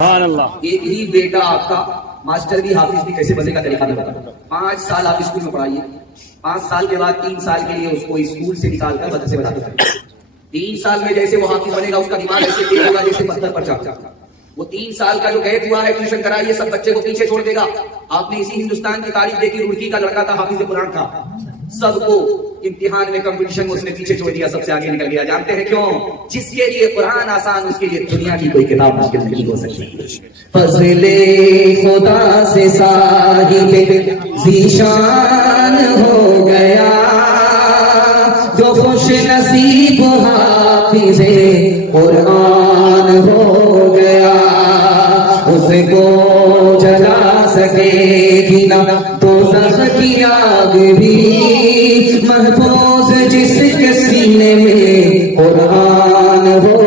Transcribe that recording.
ایک ہی بیٹا آپ کا ماسٹر بھی حافظ بھی کیسے بنے کا طریقہ نہیں بتا. 5 سال آپ اسکول میں پڑھائیے, 5 سال کے بعد 3 سال کے لیے اس کو اسکول سے نکال کر مدرسے بنا دیں. 3 سال میں جیسے وہ حافظ بنے گا اس کا دماغ ایسے تیز ہوگا جیسے پتھر پر چڑھتا. وہ 3 سال کا جو قید ہوا ہے ٹیوشن کرائیے سب بچے کو پیچھے چھوڑ دے گا. آپ نے اسی ہندوستان کی تاریخ دیکھی, روڑکی کا لڑکا تھا حافظ قرآن تھا, سب کو امتحان میں کمپٹیشن میں اس نے پیچھے چھوڑ دیا, سب سے آگے نکل گیا. جانتے ہیں کیوں؟ جس کے لیے قرآن آسان اس کے لیے دنیا کی کوئی کتاب مشکل نہیں ہو سکتی. فضل خدا سے صاحب ذیشان ہو گیا جو خوش نصیب حافظ قرآن ہو گیا. اس کو جلا سکے گی نہ دوزخ کی آگ بھی, محفوظ جس کے سینے میں قرآن ہو